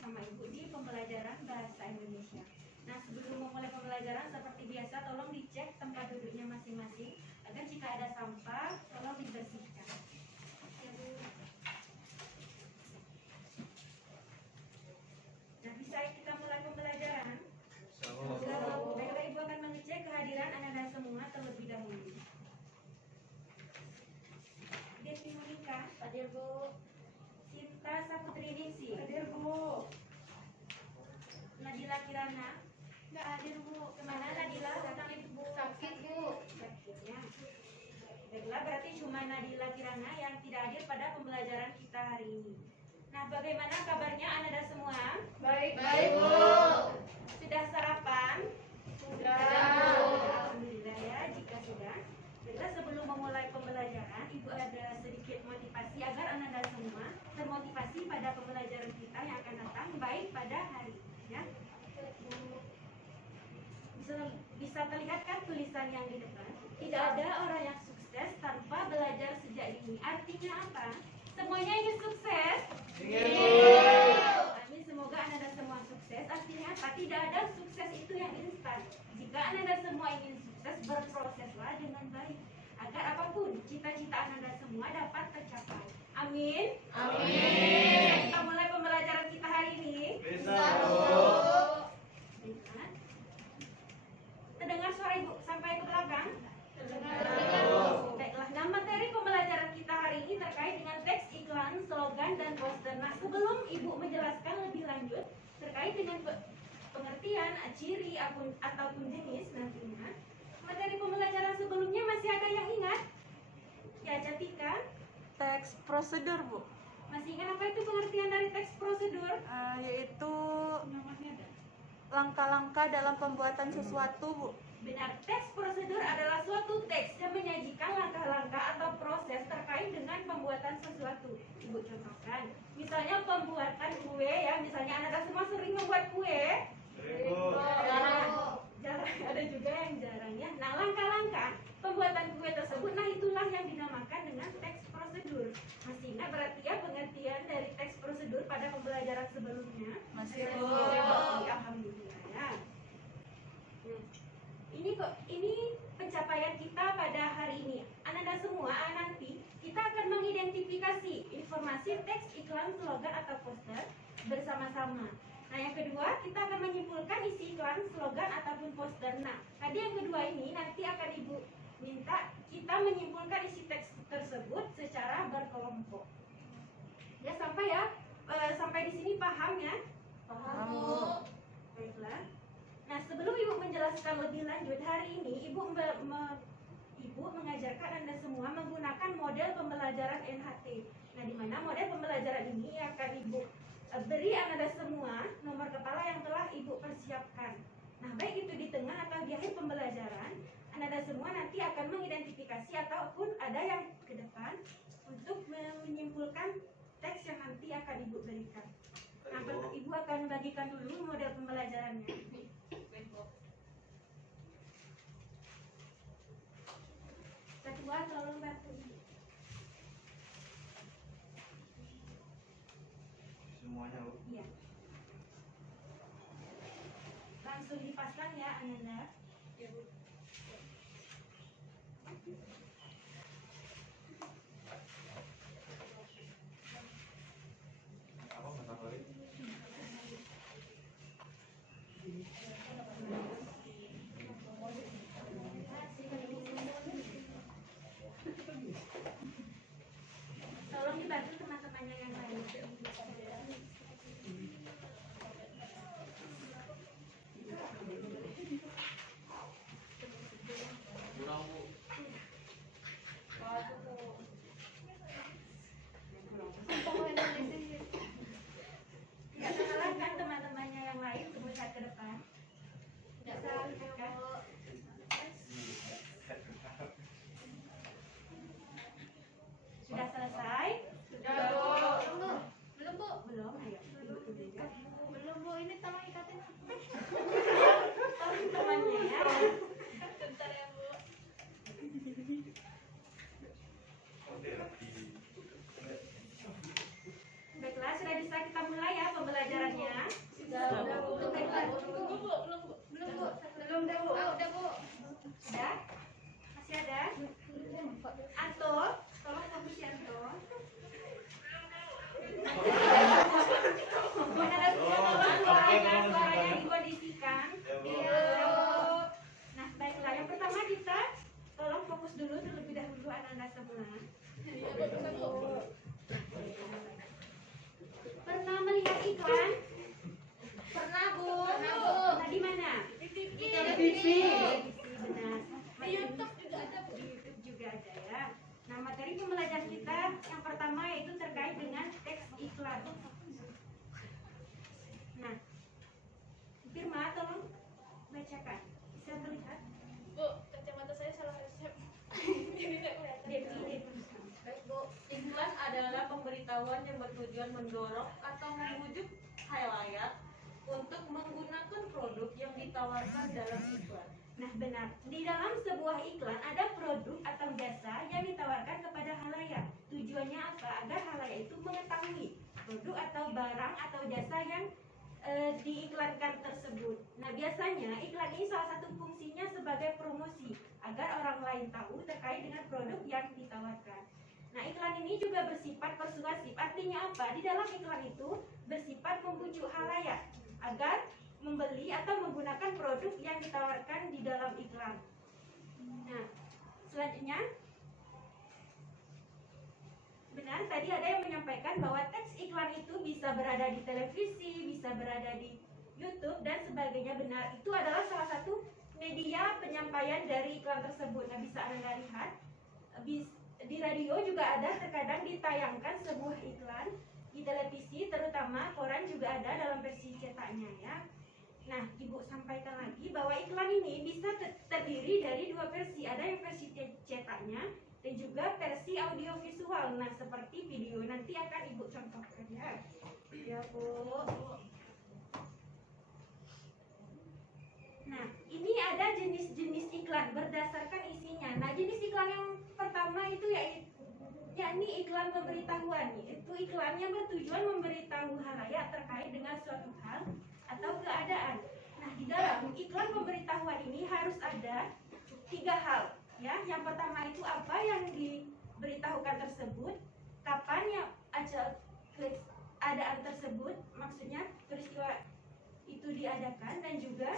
bersama Ibu di pembelajaran Bahasa Indonesia. Nah, sebelum memulai pembelajaran seperti biasa tolong dicek tempat duduknya masing-masing agar jika ada sampah tolong dibersihkan. Ya, Bu. Nah, bisa kita mulai pembelajaran? Baiklah, Ibu akan mengecek kehadiran Anda semua terlebih dahulu. Devi Monika, hadir Bu. Sinta Saputri Ningsih, hadir Bu. Nadila Kirana, nggak hadir Bu. Kemana Nadila? Datang Ibu. Sakit Bu. Sakitnya. Baiklah, berarti cuma Nadila Kirana yang tidak hadir pada pembelajaran kita hari ini. Nah, bagaimana kabarnya Anda semua? Baik Bu. Sudah sarapan? Sudah. Alhamdulillah ya, jika sudah. Baiklah, sebelum memulai pembelajaran, Ibu ada sedikit motivasi agar Anda semua termotivasi pada pembelajaran kita yang akan datang, baik pada hari ini ya. Bisa terlihat kan tulisan yang di depan? Tidak ada orang yang sukses tanpa belajar sejak dini. Artinya apa? Semuanya ingin sukses? Amin, semoga Anda semua sukses. Artinya apa? Tidak ada sukses itu yang instan. Jika Anda semua ingin sukses, berproseslah dengan baik agar apapun cita-cita Anda semua dapat tercapai. Amin. Amin. Kita mulai pembelajaran kita hari ini. Bisa Bu. Terdengar suara Ibu sampai ke belakang? Terdengar. Baiklah, nah materi pembelajaran kita hari ini terkait dengan teks iklan, slogan, dan poster. Nah, sebelum Ibu menjelaskan lebih lanjut terkait dengan pengertian, ciri, ataupun jenis nantinya, materi pembelajaran sebelumnya masih ada yang ingat? Ya, Catika? Teks prosedur, Bu. Masih ingat apa itu pengertian dari teks prosedur? Yaitu langkah-langkah dalam pembuatan sesuatu, Bu. Benar, teks prosedur adalah suatu teks yang menyajikan langkah-langkah atau proses terkait dengan pembuatan sesuatu. Ibu contohkan, misalnya pembuatan kue ya, misalnya Anda semua sering membuat kue. Jarang, ada juga yang jarang ya. Nah, langkah-langkah pembuatan kue tersebut, nah itulah yang dinamakan dengan teks prosedur. Masih ingat berarti ya pengertian dari teks prosedur pada pembelajaran sebelumnya? Masih, Bu. Alhamdulillah ya. Ini pencapaian kita pada hari ini. Anda semua nanti kita akan mengidentifikasi informasi teks iklan, slogan atau poster bersama-sama. Nah, yang kedua kita akan menyimpulkan isi iklan, slogan ataupun poster. Nah, tadi yang kedua ini nanti akan Ibu minta kita menyimpulkan isi teks tersebut secara berkelompok. Ya, sampai di sini paham ya? Paham, Bu. Baiklah. Nah, sebelum Ibu menjelaskan lebih lanjut, hari ini Ibu mengajarkan Anda semua menggunakan model pembelajaran NHT. Nah, di mana model pembelajaran ini akan Ibu beri Anda semua nomor kepala yang telah Ibu persiapkan. Nah, baik itu di tengah atau di akhir pembelajaran, Anda semua nanti akan mengidentifikasi ataupun ada yang ke depan untuk menyimpulkan teks yang nanti akan Ibu berikan. Nah, Ibu akan bagikan dulu model pembelajarannya. Ketua tolong bantu Ibu. Semuanya Bu. Iya. Langsung dipasang ya, Ananda. Ya, Bu. Apa masak lagi? Tolong dibantu teman-temannya yang lain. Anto, tolong fokus ya Anto. Ananda semua tolong suaranya dikondisikan. Nah, baiklah. Yang pertama kita tolong fokus dulu terlebih dahulu Ananda semua. Pernah melihat iklan? Pernah, Bu? Pernah di mana? Di televisi. Benar. Di YouTube juga ada, Bu. Di YouTube juga ada ya. Nah, materi pembelajaran kita yang pertama yaitu terkait dengan teks iklan. Nah, Firma tolong bacakan. Bisa terlihat? Bu, kacamata saya salah resep. Jadi nggak kelihatan. Baik, Bu. Iklan adalah pemberitahuan yang bertujuan mendorong atau membujuk khalayak untuk menggunakan produk yang ditawarkan dalam iklan. Nah, benar. Di dalam sebuah iklan ada produk atau jasa yang ditawarkan kepada khalayak. Tujuannya apa? Agar khalayak itu mengetahui produk atau barang atau jasa yang diiklankan tersebut. Nah, biasanya iklan ini salah satu fungsinya sebagai promosi agar orang lain tahu terkait dengan produk yang ditawarkan. Nah, iklan ini juga bersifat persuasif. Artinya apa? Di dalam iklan itu bersifat membujuk khalayak agar membeli atau menggunakan produk yang ditawarkan di dalam iklan. Nah, selanjutnya, benar tadi ada yang menyampaikan bahwa teks iklan itu bisa berada di televisi, bisa berada di YouTube dan sebagainya. Benar, itu adalah salah satu media penyampaian dari iklan tersebut. Nah, bisa Anda lihat di radio juga ada terkadang ditayangkan sebuah iklan, di televisi terutama koran juga ada dalam versi cetaknya ya. Nah, Ibu sampaikan lagi bahwa iklan ini bisa terdiri dari dua versi. Ada yang versi cetaknya dan juga versi audiovisual. Nah, seperti video nanti akan Ibu contohkan ya. Ya, Bu. Nah, ini ada jenis-jenis iklan berdasarkan isinya. Nah, jenis iklan yang pertama itu yakni iklan pemberitahuan. Itu iklan yang bertujuan memberitahu khalayak terkait dengan suatu hal atau keadaan. Nah, di dalam iklan pemberitahuan ini harus ada 3 hal. Ya, yang pertama itu apa yang diberitahukan tersebut, kapan yang keadaan tersebut, maksudnya peristiwa itu diadakan, dan juga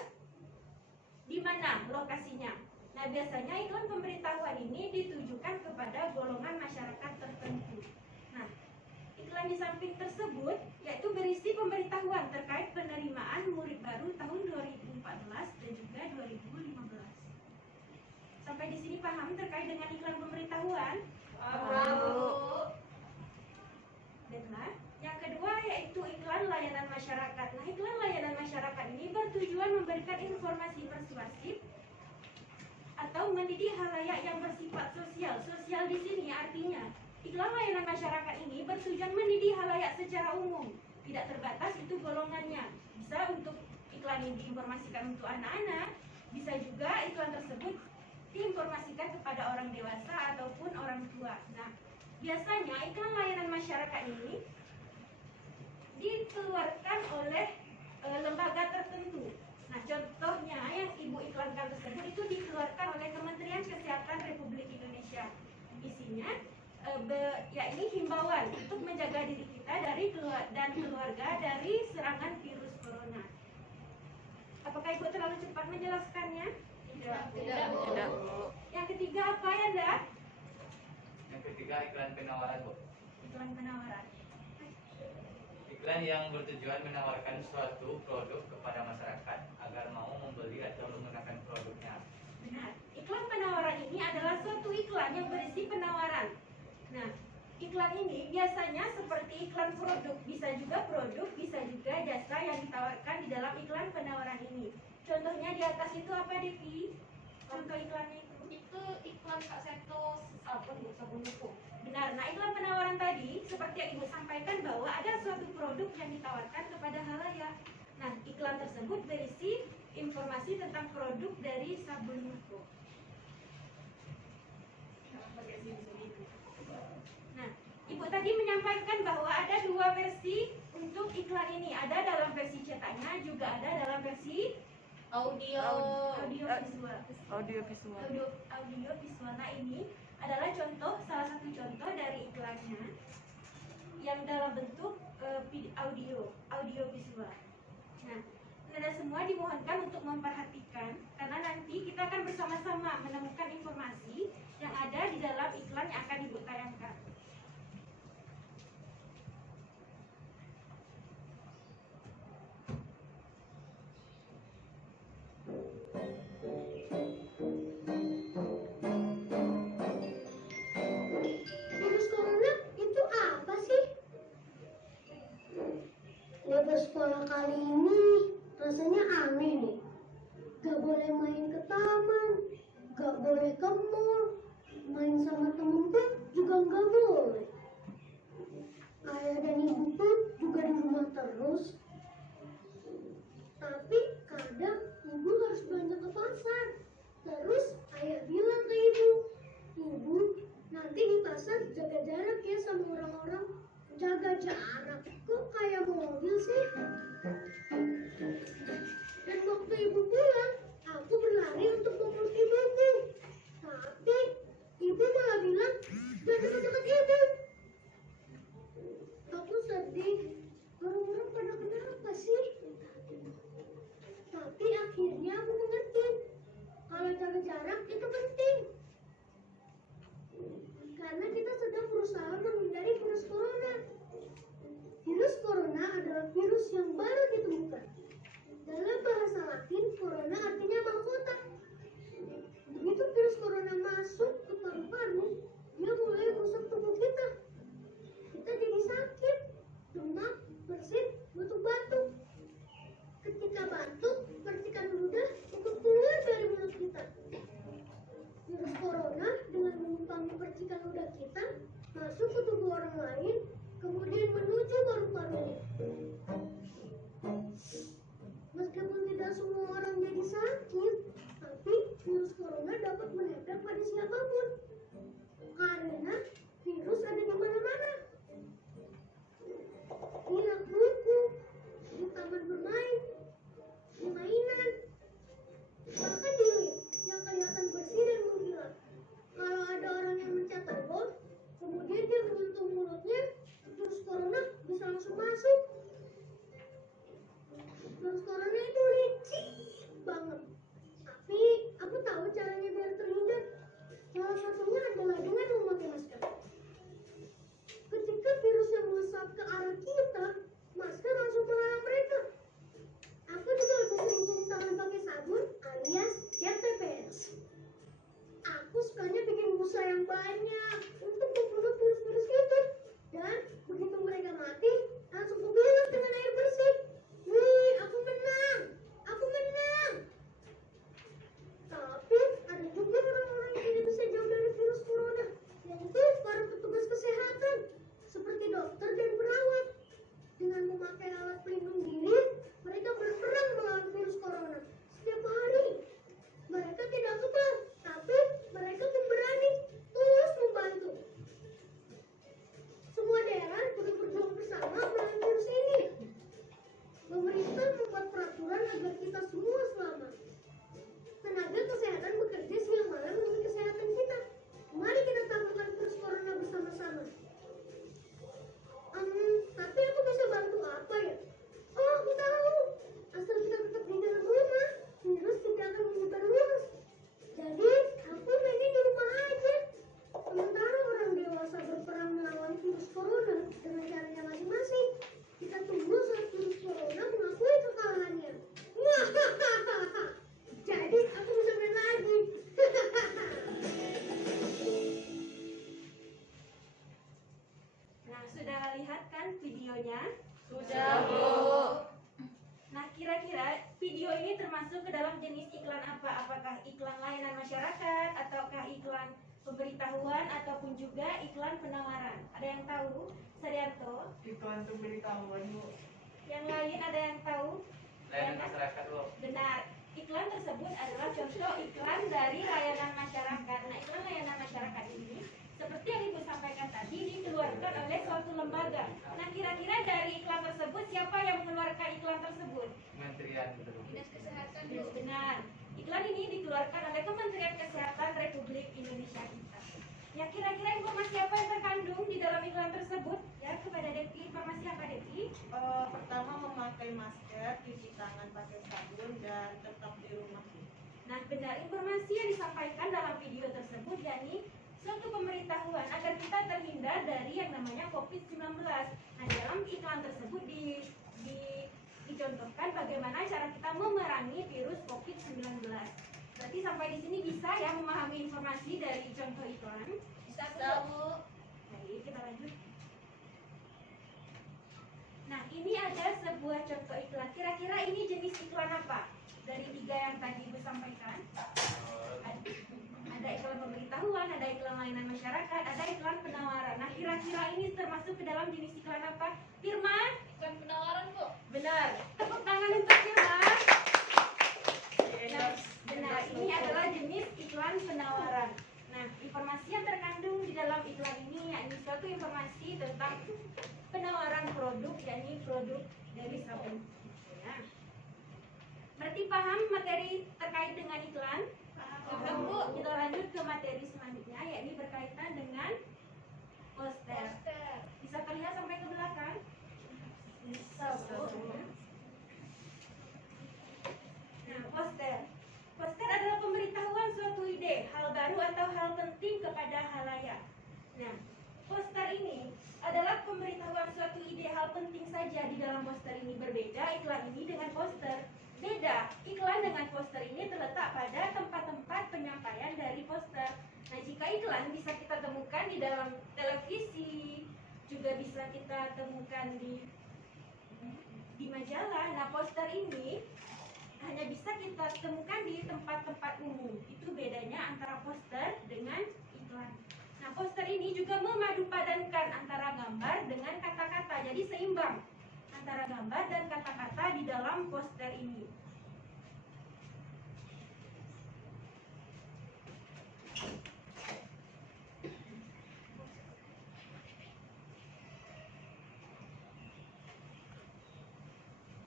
di mana lokasinya. Nah, biasanya iklan pemberitahuan ini ditujukan kepada golongan masyarakat tertentu. Nah, iklan di samping tersebut yaitu berisi pemberitahuan terkait penerimaan murid baru tahun 2014 dan juga 2015. Sampai di sini paham terkait dengan iklan pemberitahuan? Baiklah. Yang kedua yaitu iklan layanan masyarakat. Nah, iklan layanan masyarakat ini bertujuan memberikan informasi persuasif atau mendidik khalayak yang bersifat sosial. Sosial di sini artinya iklan layanan masyarakat ini bertujuan mendidik khalayak secara umum, tidak terbatas itu golongannya. Bisa untuk iklan yang diinformasikan untuk anak-anak, bisa juga iklan tersebut diinformasikan kepada orang dewasa ataupun orang tua. Nah, biasanya iklan layanan masyarakat ini dikeluarkan oleh lembaga tertentu. Nah, contohnya yang Ibu iklankan tersebut itu dikeluarkan oleh Kementerian Kesehatan Republik Indonesia. Isinya yakni himbauan untuk menjaga diri kita dari dan keluarga dari serangan virus corona. Apakah Ibu terlalu cepat menjelaskannya? Tidak, Bu. Tidak, Bu. Yang ketiga apa ya, Dah? Yang ketiga iklan penawaran, Bu. Iklan penawaran. Iklan yang bertujuan menawarkan suatu produk kepada masyarakat agar mau membeli atau menggunakan produknya. Benar. Iklan penawaran ini adalah suatu iklan yang berisi penawaran. Nah, iklan ini biasanya seperti iklan produk, bisa juga jasa yang ditawarkan di dalam iklan penawaran ini. Contohnya di atas itu apa, Devi? Contoh iklannya itu? Itu iklan Kak Seto sabun itu. Benar. Nah, iklan penawaran tadi seperti yang Ibu sampaikan bahwa ada suatu produk yang ditawarkan kepada khalayak. Nah, iklan tersebut berisi informasi tentang produk dari sabun Muko. Nah, Ibu tadi menyampaikan bahwa ada 2 versi untuk iklan ini. Ada dalam versi cetaknya, juga ada dalam versi audiovisual. Audiovisual. Audiovisual. Nah, ini adalah iklannya yang dalam bentuk audio visual. Nah, Anda semua dimohonkan untuk memperhatikan karena nanti kita akan bersama-sama menemukan informasi yang ada di dalam iklan yang akan Ibu tayangkan. Virus corona itu apa sih? Libur sekolah kali ini rasanya aneh nih. Gak boleh main ke taman, gak boleh ke mall, main sama temen pun juga gak boleh. Ayah dan ibu pun juga di rumah terus. Tapi kadang ibu harus belanja ke pasar. Terus ayah bilang ke ibu, "Ibu, nanti di pasar jaga jarak ya sama orang-orang." Jaga jarak? Kok kayak mobil sih? Dan waktu ibu pulang, aku berlari untuk memeluk ibuku. Tapi ibu malah bilang, "Jangan dekat-dekat ibu." Aku sedih. Orang-orang pada kenapa sih? Tapi akhirnya aku mengerti kalau jaga jarak itu penting. Karena kita sedang berusaha menghindari virus corona. Virus corona adalah virus yang baru ditemukan. Dalam bahasa Latin, corona artinya mahkota. Begitu virus corona masuk ke paru-paru, dia mulai merusak tubuh kita. Kita jadi sakit, demam, bersin, batuk-batuk. Ketika batuk, percikan ludah ikut keluar dari mulut kita. Virus corona dengan menumpangi percikan ludah kita masuk ke tubuh orang lain, kemudian menuju paru-parunya. Meskipun tidak semua orang jadi sakit, tapi virus corona dapat menempel pada siapapun. Karena virus ada di mana-mana. Di rak buku, di taman bermain, di mainan, bahkan di lift yang kelihatan bersih dan mengkilat. Kalau ada orang yang mencetak bom, kemudian dia menyentuh mulutnya, virus corona bisa langsung masuk. Virus corona itu licik banget. Tapi aku tahu caranya biar terhindar. Salah satunya adalah dengan memakai masker. Ketika virus yang melesat ke arah kita, masker langsung menghalang mereka. Aku juga lebih sering cuci tangan pakai sabun alias cat TPS. Aku sukanya bikin busa yang banyak untuk membunuh virus-virus itu. Dan begitu mereka mati, langsung kubilas dengan air bersih. Wih, aku menang! Aku menang! Tapi ada juga orang-orang yang tidak bisa jauh dari virus corona, yaitu para petugas kesehatan, seperti dokter dan perawat. Dengan memakai alat pelindung diri, mereka berperang melawan virus corona setiap hari. Mereka tidak kebal, tapi mereka pemberani, tulus membantu. Semua daerah perlu berjuang bersama melawan virus ini. Pemerintah membuat peraturan agar kita semua selamat. Tenaga kesehatan bekerja siang malam demi kesehatan kita. Mari kita taklukkan virus corona bersama-sama. Tapi aku bisa bantu apa ya? Oh, aku tahu. Asal kita tetap di dalam rumah, virus tidak akan menyebar luas. Jadi, aku mainnya di rumah aja. Sementara orang dewasa berperang melawan virus corona dengan caranya masing-masing, kita tunggu saat virus corona mengakui kekalahannya. Wahahaha. Jadi, aku bisa main lagi. Nah, sudah lihat kan videonya? Sudah, Bu. Nah, kira-kira video ini termasuk ke dalam jenis iklan apa? Apakah iklan layanan masyarakat, ataukah iklan pemberitahuan, ataupun juga iklan penawaran? Ada yang tahu? Saryanto? Iklan pemberitahuan, Bu. Yang lain ada yang tahu? Layanan masyarakat, Bu. Benar. Iklan tersebut adalah contoh iklan dari layanan masyarakat. Nah, iklan layanan masyarakat ini seperti yang Ibu sampaikan tadi dikeluarkan oleh suatu lembaga. Nah, kira-kira dari iklan tersebut siapa yang mengeluarkan iklan tersebut? Kementerian betul. Dinas Kesehatan, Bu. Yes, benar. Iklan ini dikeluarkan oleh Kementerian Kesehatan Republik Indonesia kita. Ya, kira-kira informasi apa yang terkandung di dalam iklan informasi apa Devi? Pertama, memakai masker, cuci tangan pakai sabun, dan tetap di rumah. Nah, benar, informasi yang disampaikan dalam video tersebut yakni suatu pemberitahuan agar kita terhindar dari yang namanya COVID-19. Nah, dalam iklan tersebut dicontohkan bagaimana cara kita memerangi virus COVID-19. Berarti sampai di sini bisa ya memahami informasi dari contoh iklan? Bisa Bu. Baik, kita lanjut. Nah, ini ada sebuah contoh iklan. Kira-kira ini jenis iklan apa? Dari 3 yang tadi Ibu sampaikan. Ada iklan pemberitahuan, ada iklan layanan masyarakat, ada iklan penawaran. Nah, kira-kira ini termasuk ke dalam jenis iklan apa? Firman? Iklan penawaran, Bu. Benar. Tepuk tangan untuk Firman. Nah, benar. Ini adalah jenis iklan penawaran. Nah, informasi yang terkandung di dalam iklan ini yakni suatu informasi tentang penawaran produk, yakni produk dari sabun. Nah, berarti paham materi terkait dengan iklan? Paham, Bu. Kita lanjut ke materi selanjutnya, yakni berkaitan dengan poster. Poster. Bisa terlihat sampai ke belakang? Bisa, Bu. Nah, poster. Poster adalah pemberitahuan suatu ide, hal baru atau hal penting kepada halayak. Nah, poster ini adalah pemberitahuan suatu ide, hal penting saja di dalam poster ini. Berbeda iklan ini dengan poster. Beda, iklan dengan poster ini terletak pada tempat-tempat penyampaian dari poster. Nah, jika iklan bisa kita temukan di dalam televisi, juga bisa kita temukan di majalah. Nah, poster ini hanya bisa kita temukan di tempat-tempat umum. Itu bedanya antara poster dengan iklan. Nah, poster ini juga memadupadankan antara gambar dengan kata-kata. Jadi seimbang antara gambar dan kata-kata di dalam poster ini.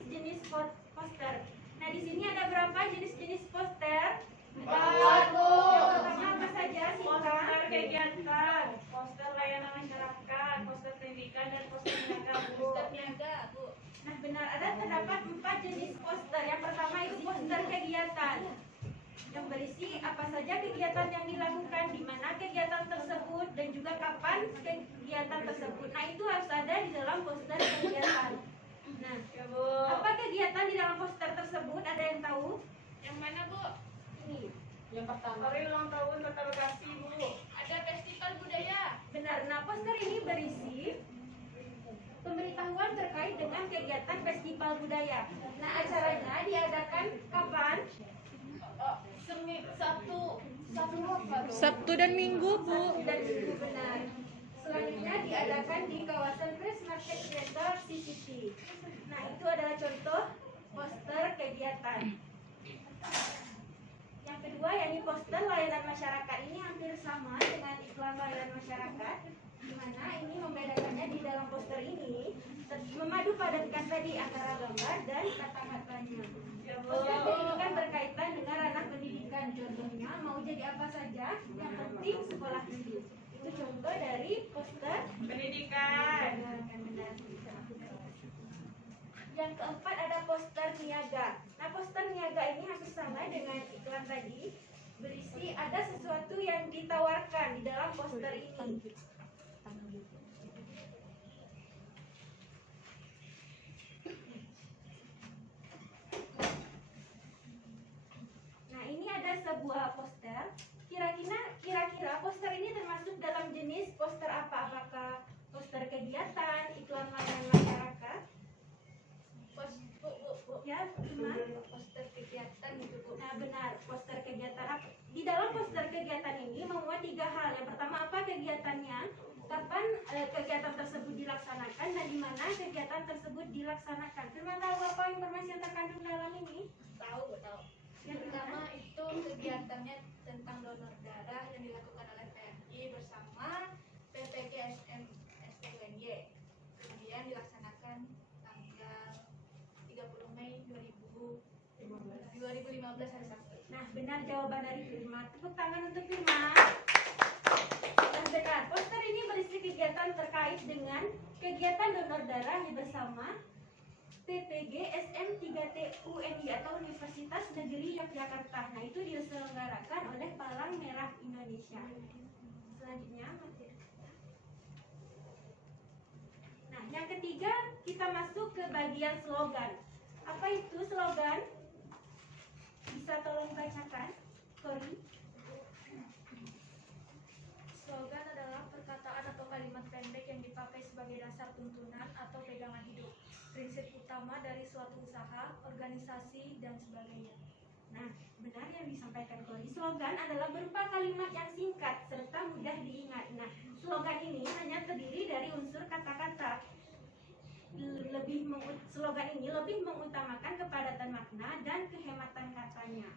Jenis poster. Nah, di sini ada berapa jenis-jenis poster? Empat, Bu. Yang pertama apa saja? Poster kegiatan, poster layanan masyarakat, poster pendidikan, dan poster niaga, Bu. Poster niaga, Bu. Nah, benar, ada terdapat 4 jenis poster. Yang pertama itu poster kegiatan, yang berisi apa saja kegiatan yang dilakukan, di mana kegiatan tersebut, dan juga kapan kegiatan tersebut. Nah, itu harus ada di dalam poster kegiatan. Nah, Ya, Bu. apa kegiatan di dalam poster tersebut? Ada yang tahu? Yang mana, Bu? Ini. Yang pertama. Hari ulang tahun Kota Bekasi, Bu. Ada festival budaya. Benar. Nah, poster ini berisi pemberitahuan terkait dengan kegiatan festival budaya. Nah, acaranya diadakan kapan? Sabtu dan Minggu, Bu. Sabtu dan Minggu, benar. Selanjutnya diadakan di kawasan Fresh Market Center CCT. Nah, itu adalah contoh poster kegiatan. Yang kedua yakni poster layanan masyarakat. Ini hampir sama dengan iklan layanan masyarakat, di mana ini membedakannya di dalam poster ini memadupadankan tadi antara gambar dan kata-katanya. Ya, Bu. Poster pendidikan berkaitan dengan ranah pendidikan. Contohnya mau jadi apa saja, yang penting sekolah dulu. Itu contoh dari poster Pendidikan. benar. Yang keempat ada poster niaga. Nah, poster niaga ini hampir sama dengan iklan tadi. Berisi ada sesuatu yang ditawarkan di dalam poster ini. Nah, ini ada sebuah poster. Kira-kira poster ini termasuk dalam jenis poster apa? Apakah poster kegiatan, iklan layanan masyarakat? Bu. Ya, gimana? Poster kegiatan gitu, Bu. Nah, benar, poster kegiatan. Di dalam poster kegiatan ini memuat 3 hal. Yang pertama, apa kegiatannya, kapan kegiatan tersebut dilaksanakan, dan di mana kegiatan tersebut dilaksanakan. Firman tahu apa informasi yang terkandung dalam ini? Tahu, Bu, tahu. Yang Pertama itu kegiatannya tentang donor darah yang dilakukan oleh PMI bersama PPGSM STUNY. Kemudian dilaksanakan tanggal 30 Mei 2015 hari Sabtu. Nah, benar jawaban dari Firman. Tepuk tangan untuk Firman. Dan benar, poster ini berisi kegiatan terkait terkait dengan kegiatan donor darah bersama PPG SM3T UNI atau Universitas Negeri Yogyakarta. Nah, itu diselenggarakan oleh Palang Merah Indonesia. Selanjutnya, nah, yang ketiga kita masuk ke bagian slogan. Apa itu slogan? Bisa tolong bacakan, Kori? Slogan adalah perkataan atau kalimat pendek yang dipakai sebagai dasar tuntunan atau pegangan hidup, prinsip utama dari suatu usaha, organisasi, dan sebagainya. Nah, benar yang disampaikan Kori. Slogan adalah berupa kalimat yang singkat serta mudah diingat. Nah, slogan ini hanya terdiri dari unsur kata-kata. Slogan ini lebih mengutamakan kepadatan makna dan kehematan katanya.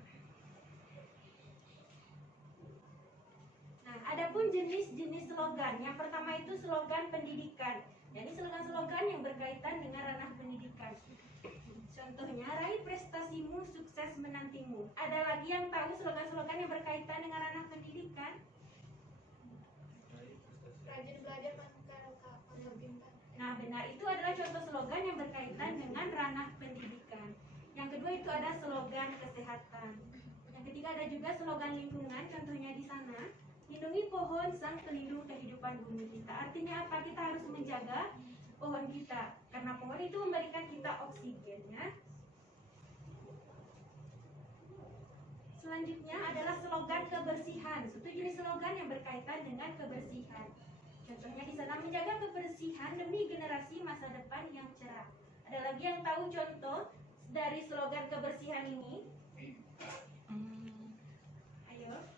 Nah, adapun jenis-jenis slogan. Yang pertama itu slogan pendidikan. Jadi slogan-slogan yang berkaitan dengan ranah pendidikan. Contohnya, raih prestasimu, sukses menantimu. Ada lagi yang tahu slogan-slogan yang berkaitan dengan ranah pendidikan? Rajin belajar masukkan ke bintang. Nah, benar, itu adalah contoh slogan yang berkaitan dengan ranah pendidikan. Yang kedua itu ada slogan kesehatan. Yang ketiga ada juga slogan lingkungan, contohnya di sana. Lindungi pohon, sang pelindung kehidupan bumi kita. Artinya apa? Kita harus menjaga pohon kita, karena pohon itu memberikan kita oksigen, ya. Selanjutnya adalah slogan kebersihan. Satu jenis slogan yang berkaitan dengan kebersihan. Contohnya di sana, menjaga kebersihan demi generasi masa depan yang cerah. Ada lagi yang tahu contoh dari slogan kebersihan ini? Ayo.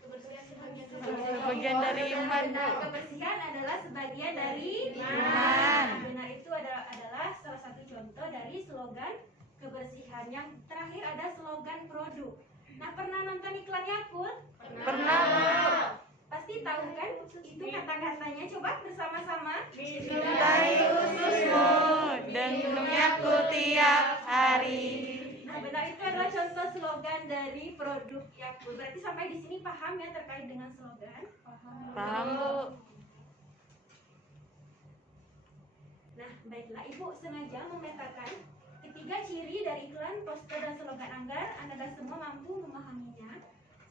Kebersihan sebagian Sebagian dari iman, Bu. Nah, kebersihan adalah sebagian dari Iman. Benar, itu adalah salah satu contoh dari slogan kebersihan. Yang terakhir ada slogan produk. Nah, pernah nonton iklan Yakult? Pernah, Bu. Pasti tahu kan? Itu kata-katanya. Coba bersama-sama. Cintai ususmu dan minum Yakult tiap hari. Nah, benar, itu adalah contoh slogan dari produk Yakult. Berarti sampai di sini paham ya terkait dengan slogan? Paham, Bu. Nah, baiklah, Ibu sengaja memetakan ketiga ciri dari iklan, poster, dan slogan agar Anda semua mampu memahaminya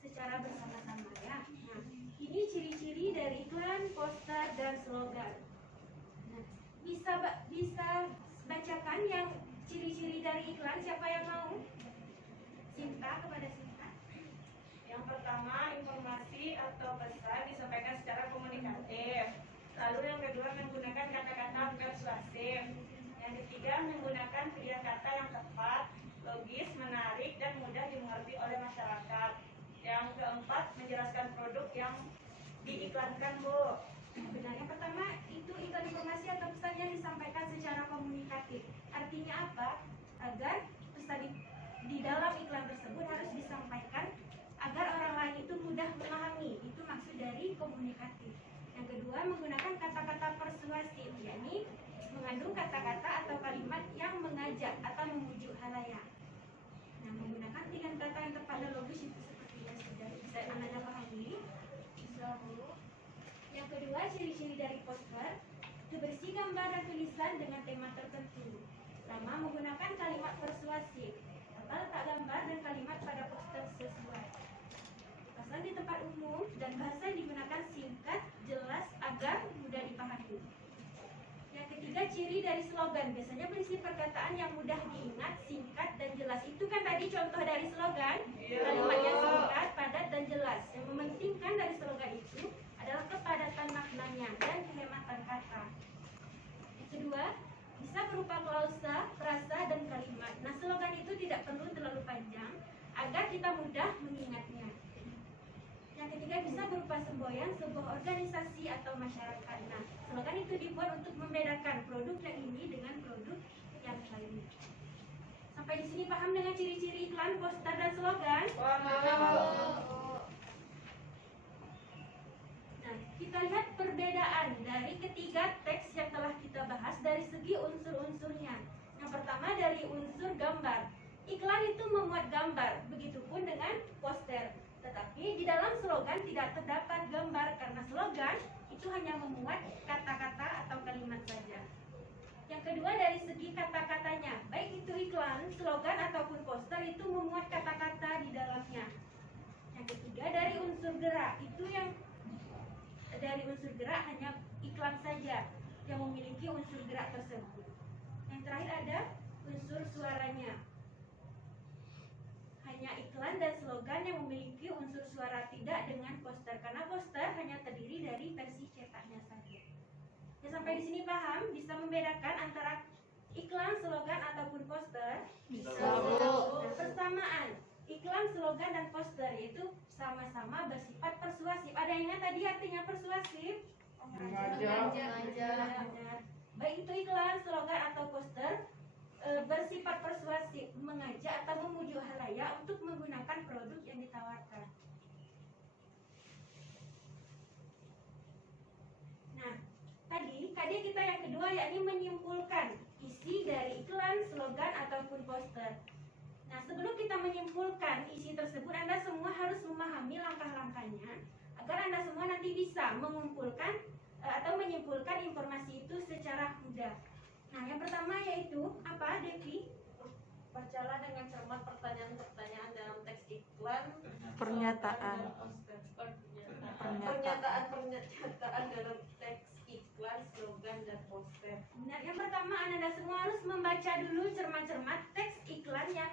secara bersama-sama, ya. Nah, ini ciri-ciri dari iklan, poster, dan slogan. Nah, bisa bacakan yang ciri-ciri dari iklan, siapa yang mau? Sinta, kepada Sinta. Yang pertama, informasi atau pesan disampaikan secara komunikatif. Lalu yang kedua, menggunakan kata-kata persuasif. Yang ketiga, menggunakan pilihan kata yang tepat, logis, menarik, dan mudah dimengerti oleh masyarakat. Yang keempat, menjelaskan produk yang diiklankan, Bu. Benar, yang pertama itu iklan informasi atau pesan yang disampaikan secara komunikatif. Artinya apa? Agar pesan di dalam iklan tersebut harus disampaikan agar orang lain itu mudah memahami. Itu maksud dari komunikatif. Yang kedua, menggunakan kata-kata persuasif, yakni mengandung kata-kata atau kalimat yang mengajak atau memujuk halayak. Nah, menggunakan pilihan kata yang tepat dan logis itu seperti yang sudah bisa Anda pahami. Yang kedua, ciri-ciri dari poster, berisi gambar dan tulisan dengan tema tertentu. Sama, menggunakan kalimat persuasif. Tata letak gambar dan kalimat pada poster sesuai. Pasang di tempat umum dan bahasa yang digunakan singkat, jelas, agar mudah dipahami. Yang ketiga, ciri dari slogan, biasanya berisi perkataan yang mudah diingat, singkat, dan jelas. Itu kan tadi contoh dari slogan, kalimat yang singkat, padat, dan jelas. Yang mementingkan dari slogan itu adalah kepadatan maknanya dan kehematan kata. Yang kedua, bisa berupa klausa, frasa, dan kalimat. Nah, slogan itu tidak perlu terlalu panjang agar kita mudah mengingatnya. Yang ketiga, bisa berupa semboyan sebuah organisasi atau masyarakat. Nah, slogan itu dibuat untuk membedakan produk yang ini dengan produk yang lainnya. Sampai di sini paham dengan ciri-ciri iklan, poster, dan slogan? Nah, kita lihat perbedaan dari ketiga teks yang telah kita bahas dari segi unsur-unsurnya. Yang pertama dari unsur gambar. Iklan itu memuat gambar, begitupun dengan poster. Tetapi di dalam slogan tidak terdapat gambar karena slogan itu hanya memuat kata-kata atau kedua dari segi kata-katanya, baik itu iklan, slogan ataupun poster itu memuat kata-kata di dalamnya. Yang ketiga dari unsur gerak, itu yang dari unsur gerak hanya iklan saja yang memiliki unsur gerak tersebut. Yang terakhir ada unsur suaranya. Hanya iklan dan slogan yang memiliki unsur suara, tidak dengan poster, karena poster hanya terdiri dari versi cetaknya saja. Ya, sampai di sini paham? Bisa membedakan antara iklan, slogan ataupun poster? Bisa, Bu. Bu. Nah, persamaan iklan, slogan dan poster yaitu sama-sama bersifat persuasif. Ada yang ingat tadi artinya persuasif? Mengajak. Baik itu iklan, slogan atau poster bersifat persuasif, mengajak atau memujuk halayak untuk menggunakan produk yang ditawarkan. Nah, tadi kita yang kedua yakni menyimpulkan isi dari iklan, slogan ataupun poster. Nah, sebelum kita menyimpulkan isi tersebut, Anda semua harus memahami langkah-langkahnya agar Anda semua nanti bisa mengumpulkan atau menyimpulkan informasi itu secara mudah. Nah, yang pertama yaitu apa, Devi? Bacalah dengan cermat pertanyaan-pertanyaan dalam teks iklan, Pernyataan. Pernyataan dalam teks iklan, slogan dan poster. Nah, yang pertama Anda semua harus membaca dulu cermat-cermat teks iklan yang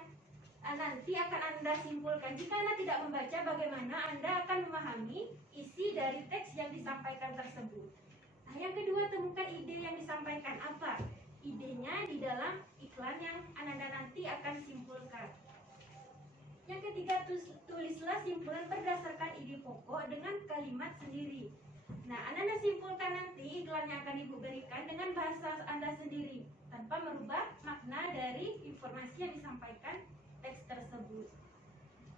nanti akan Anda simpulkan. Jika Anda tidak membaca, bagaimana Anda akan memahami isi dari teks yang disampaikan tersebut. Nah, yang kedua, temukan ide yang disampaikan. Apa idenya di dalam iklan yang Anda nanti akan simpulkan. Yang ketiga, tulislah simpulan berdasarkan ide pokok dengan kalimat sendiri. Nah, Anda simpulkan nanti iklan yang akan Ibu berikan dengan bahasa Anda sendiri tanpa merubah makna dari informasi yang disampaikan teks tersebut.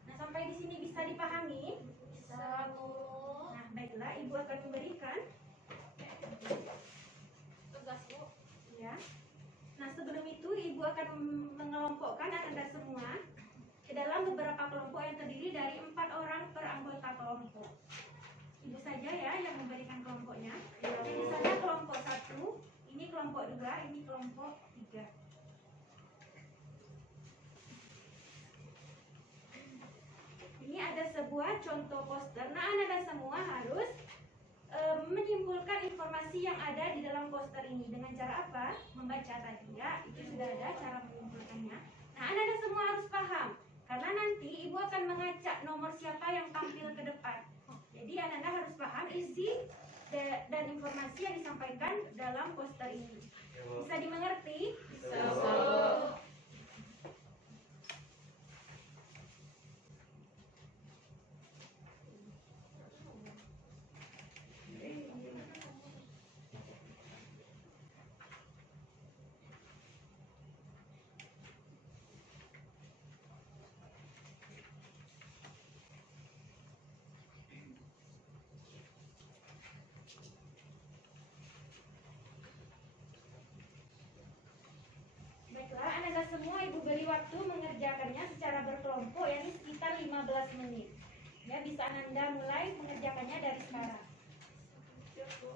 Nah, sampai di sini bisa dipahami? Bisa, Bu. Nah, baiklah, Ibu akan memberikan. Tugas, Bu. Ya. Nah, sebelum itu Ibu akan mengelompokkan Anda semua ke dalam beberapa kelompok yang terdiri dari 4 orang per anggota kelompok. Ibu saja ya yang memberikan kelompoknya. Jadi misalnya kelompok 1, ini kelompok 2, ini kelompok 3. Ini ada sebuah contoh poster. Nah, Anda semua harus menyimpulkan informasi yang ada di dalam poster ini dengan cara apa? Membaca tadi ya, itu sudah ada cara menyimpulkannya. Nah, Anda semua harus paham karena nanti Ibu akan mengacak nomor siapa yang tampil ke depan. Jadi Anda harus paham isi dan informasi yang disampaikan dalam poster ini. Bisa dimengerti? Bisa, Bu. Baiklah, Anda semua Ibu beri waktu mengerjakannya secara berkelompok, yakni sekitar 15 menit. Ya, bisa Anda mulai mengerjakannya dari sekarang. Siap, Bu.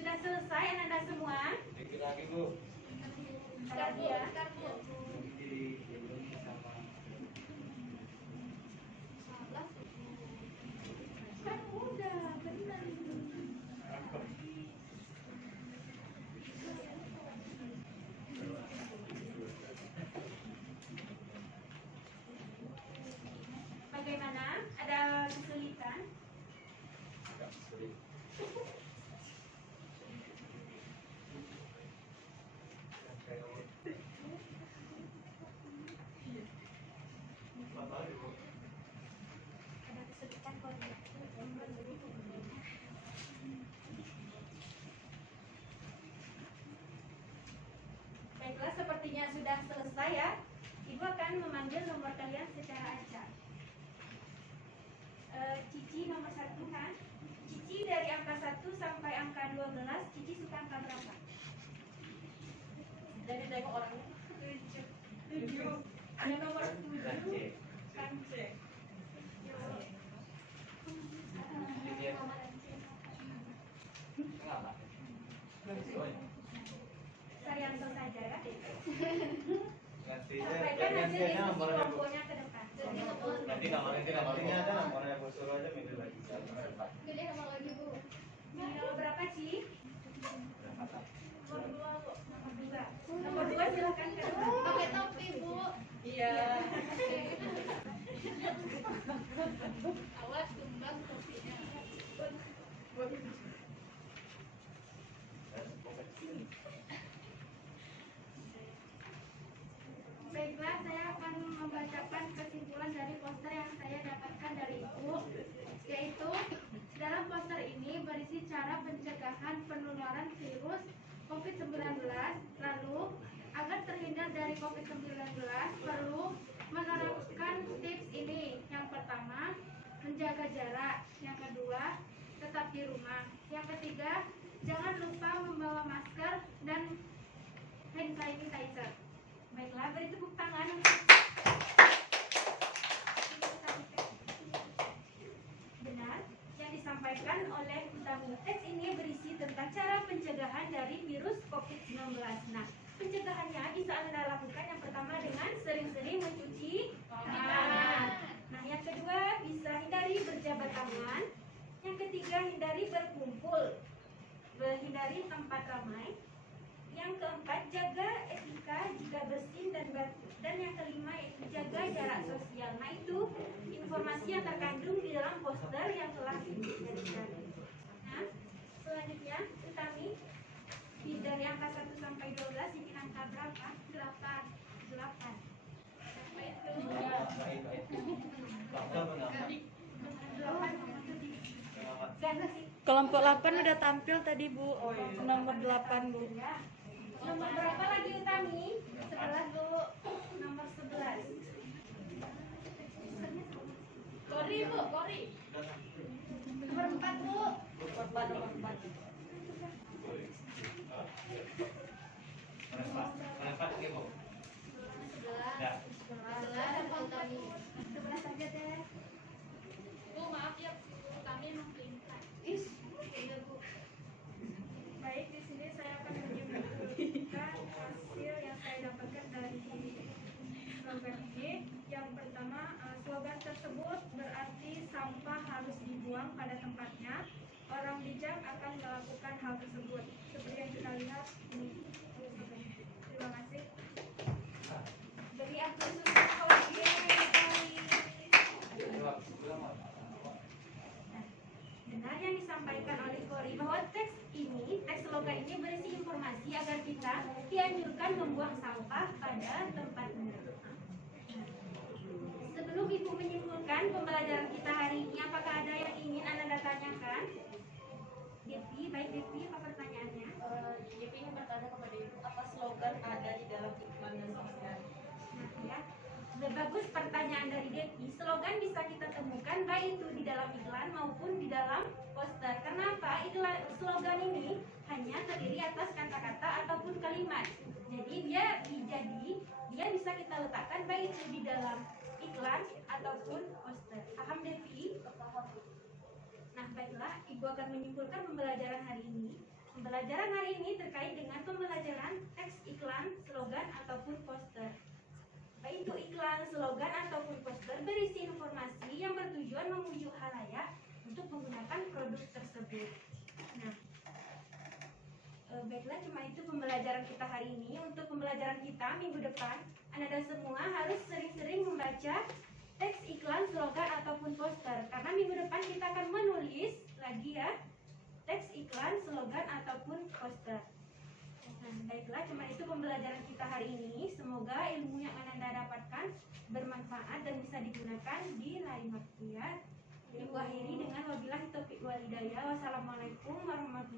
Sudah selesai Anda semua? Dikit lagi, Bu. Lagi ya. Kan udah, benar. Bagaimana? Ada kesulitan? Agak sulit. Ada kesulitan kok. sudah selesai ya, Ibu akan memanggil nomor kalian secara acak. Cici nomor 1 kan? Cici dari angka 1 sampai angka 12, Cici suka angka berapa? Jadi tengok orangnya. 7. Ada nomor 7. Kance. Kance. Kenapa? Saryanto saja ya. Nantinya Sampaikan hasil diskusi nomornya Bu. kelompoknya ke depan. Nanti nomornya ada nomornya Bu suruh aja minggu lagi. Gede sama lagi Bu. Nomor berapa Ci? Nomor 2 Bu. Nomor 2. Nomor 2 silakan ke depan. Pakai topi Bu. Iya. Awas tumbang topinya. Baiklah, saya akan membacakan kesimpulan dari poster yang saya dapatkan dari Ibu, yaitu dalam poster ini berisi cara pencegahan penularan virus COVID-19. Lalu, agar terhindar dari COVID-19 perlu menerapkan tips ini. Yang pertama, menjaga jarak. Yang kedua, tetap di rumah. Yang ketiga, jangan lupa membawa masker dan hand sanitizer. Baiklah, beri tepuk tangan untuk benar yang disampaikan oleh Utami. Teks ini berisi tentang cara pencegahan dari virus COVID-19. Nah, pencegahannya bisa Anda lakukan yang pertama dengan sering-sering mencuci tangan. Nah, yang kedua bisa hindari berjabat tangan. Yang ketiga hindari berkumpul, hindari tempat ramai. Yang keempat, jaga etika jika bersin dan batuk. Dan yang kelima, yaitu jaga jarak sosial. Nah, itu informasi yang terkandung di dalam poster yang telah dijadikan. Nah, selanjutnya, Utami, dari angka 1 sampai 12, ini angka berapa? 8. 8. Apa itu? Bangga menambah. 8 maksudnya. Ganti. Kelompok 8 udah tampil tadi Bu. Nomor 8 Bu. Ya. Nomor berapa lagi Utami? 11 Bu. Nomor 11. Kori Bu, kori. Nomor 4 Bu. Nomor 4. Menempatkan Bu. Ya. 11 saja deh. Bu, maaf ya, kami emang pelingkat. Iya Bu. Baik, di sini saya akan menyimpulkan hasil yang saya dapatkan dari slogan ini. Yang pertama, slogan tersebut berarti sampah harus dibuang pada tempatnya. Orang bijak akan melakukan hal tersebut. Seperti yang kita lihat ini. Terima kasih. Jadi aku sudah oke. Benar yang disampaikan oleh Kori bahwa teks slogan ini berisi informasi agar kita dianjurkan membuang sampah pada tempatnya. Sebelum Ibu menyimpulkan pembelajaran kita hari ini, apakah ada yang ingin Anda tanyakan? Devi, baik Devi, apa pertanyaannya? Jadi ingin bertanya kepada Ibu, apa slogan ada di dalam iklan dan poster? Nah, ya. Bagus pertanyaan dari Devi. Slogan bisa kita temukan baik itu di dalam iklan maupun di dalam poster. Kenapa? Slogan ini hanya terdiri atas kata-kata ataupun kalimat. Jadi dia bisa kita letakkan baik itu di dalam iklan ataupun poster. Paham Devi? Nah, baiklah, Ibu akan menyimpulkan pembelajaran hari ini. Pembelajaran hari ini terkait dengan pembelajaran teks iklan, slogan ataupun poster. Baik itu iklan, slogan ataupun poster berisi informasi yang bertujuan membujuk halayak untuk menggunakan produk tersebut. Nah, baiklah, cuma itu pembelajaran kita hari ini. Untuk pembelajaran kita minggu depan, Anda semua harus sering-sering membaca teks iklan, slogan ataupun poster. Karena minggu depan kita akan menulis lagi ya teks iklan, slogan ataupun poster. Nah, baiklah, cuma itu pembelajaran kita hari ini. Semoga ilmu yang Anda dapatkan bermanfaat dan bisa digunakan di lain waktu ya. Ibu akhiri dengan wabillahi taufiq wal hidayah. Wassalamualaikum warahmatullahi wabarakatuh.